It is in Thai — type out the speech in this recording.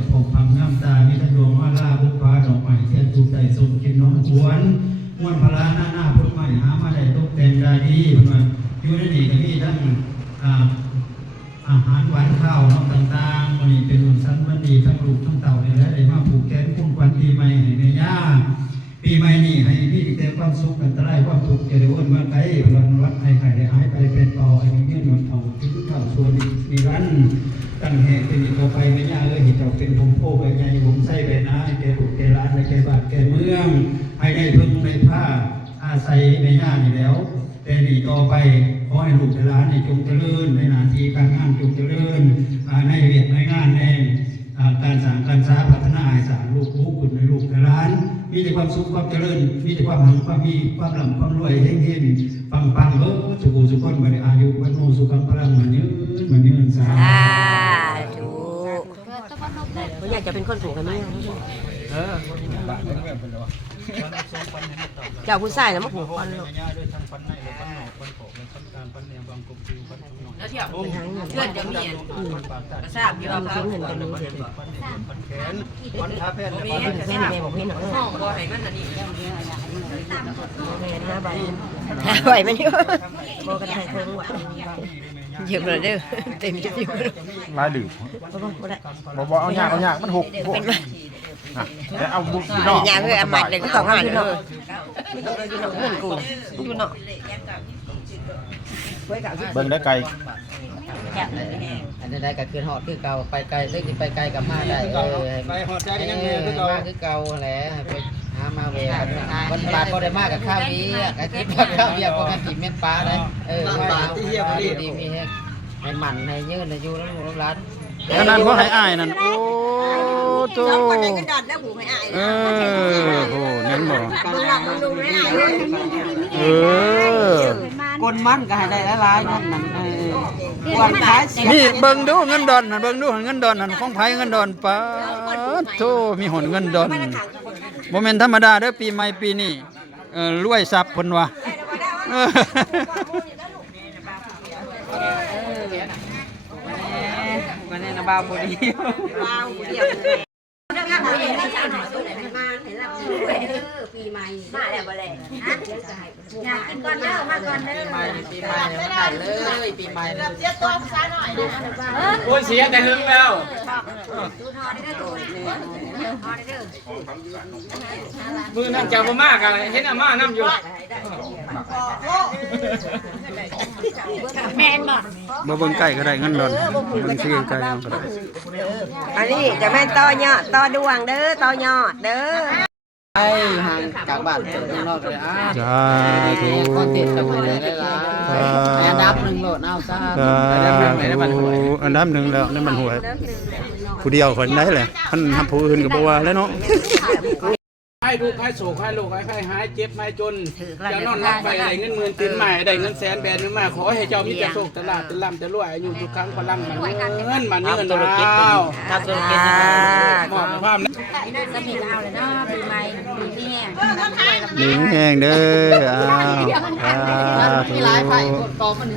อกอกพังน้ำตามีทั้งดวงมาลาบุพาดอกไม้เทียนตูใจสมกินน้องหวนม้วนพลาหน้าพุทธใหม่หามาได้ตกแต่งได้ดีเพื่อนอยู่ในนี้ก็มีทั้งอาหารหวานข้าวน้องต่างๆมันนี่เป็นวันสั้นวันดีทั้งลูกทั้งเต่าเนี่ยแหละได้มาผูกแขนคุ้มควันปีใหม่ให้แม่ย่าปีใหม่นี่ให้พี่แต่ความสุขอันตรายความทุกข์จะได้วนมาไกลพลังวัดให้ไข่ได้หายไปเป็นเบาให้เงี้ยหนวดเอาถึงข้าวส่วนมีรันตั้งแห่เป็นอีกต่อไปแม่ย่าเห็นเราเป็นผมโพใบใหญ่ผมใส่ใบน้าแกบุกแกร้านแกบาดแกเมืองให้ได้พึ่งในผ้าอาศัยแม่ย่านี่แล้วแต่นี่ต่อไปขอให้ลูกหลานในจงเจริญในหน้าที่การงานจงเจริญในเวียดในงานในการสร้างการสร้างพัฒนาให้สร้างลูกผู้บุญในลูกหลานมีแต่ความสุขความเจริญมีแต่ความหังความมีความร่ำความรวยเฮงๆปังสุขสุขคนบริอายุวันโนสุขังพลังมันยืนสาธุผมอยากจะเป็นคนผูกกันมั้ยเจ้าผู้ชายนะมาผูกคอนลูกแล้วเที่ยวเพื่อนจะมีกระซาบอยู่เอาเขาเห็นกันเลยวันท้าแพทย์แม่บอกพี่หน่อยห้องบ่ให้มันอันนี้แม่5 ใบไหวมันอยู่บ่กันให้เพิ่งว่ะเยอะเลยเด้อเต็มจะอยู่ลายดื้อบ่เอายากมันหกแต่เอาบุกอยู่นอกยาเพื่ออามัดเลยก็ต้องหาอยู่นอกอยู่นอกเงินกูอยู่นอกเบิ่งได้ไกลอันนี้ได้ก็คือหอดคือเก่าไปไกลได้กินไปไกลกับมาได้ไปหอดใจยังไงคือเก่าคือเก่าแหละไปหามาเววันบาทก็ได้มากกับข้าวนี้ก็คิดว่าข้าวเบียร์ก็มากินเม็ดปลาได้บาทที่เฮียพอดีมีให้หมั่นให้ยืนให้อยู่แล้วลูกร้านขนาดเขาให้อ้ายนั่นโอ้โตโอ้นั่นบ่ก้นมันก็ให้ได้หลายๆนั่นวันขายนี่เบิ่งดูเงินดอนเบิ่งดูเงินดอนของไผเงินดอนป๊าดโตมีหนเงินดอนบ่แม่นธรรมดาเด้อปีใหม่ปีนี้รวยทรัพย์เพิ่นว่าวันนี้นะบ่าวบ่ดีบ่าวเดียวปีใหม่มาแล้วบ่แลอยากกินก่อนเด้อมาก่อนเด้อปีใหม่มาได้เลยปีใหม่เสียตัวซะหน่อยโอ้ยเสียแต่หึงแล้วมือนั่งเจ้าบ่มากอะไรเห็นอาม่าน้ำอยู่แม่นบ่บ่เบิ่งใกล้ก็ได้เงินดอนเบิ่งซื้อใกล้เอาก็ได้อันนี้จะแม่นต่อยอดต่อดวงเด้อต่อยอดเด้อไอ้ห่างจากบ้านนอกเลยจ้าถูกก็ติดกับเลยได้ละอันดับ1โหลดเอาซะอันดับ1แล้วนั่นมันหวยผู้เดียวคนได้แหละท่านทำผู้อื่นก็บ่ว่าแล้วเนาะให้ลูกให้โศกให้ลูกให้หายเจ็บไม่จนจะนอนรับไปได้เงินหมื่นตื่นใหม่ได้เงินแสนแบนขึ้นมาขอให้เจ้ามีแต่โชคแต่ลาภแต่ร่ำแต่รวยอยู่ทุกครั้งพลังมันเงินมันเงินเราทำธุรกิจมอบภาพนะสมีเอาเลยเนาะปีใหม่ปีที่แห้งลิงแห้งเด้ออ้าวมีหลายไผ่กองมัน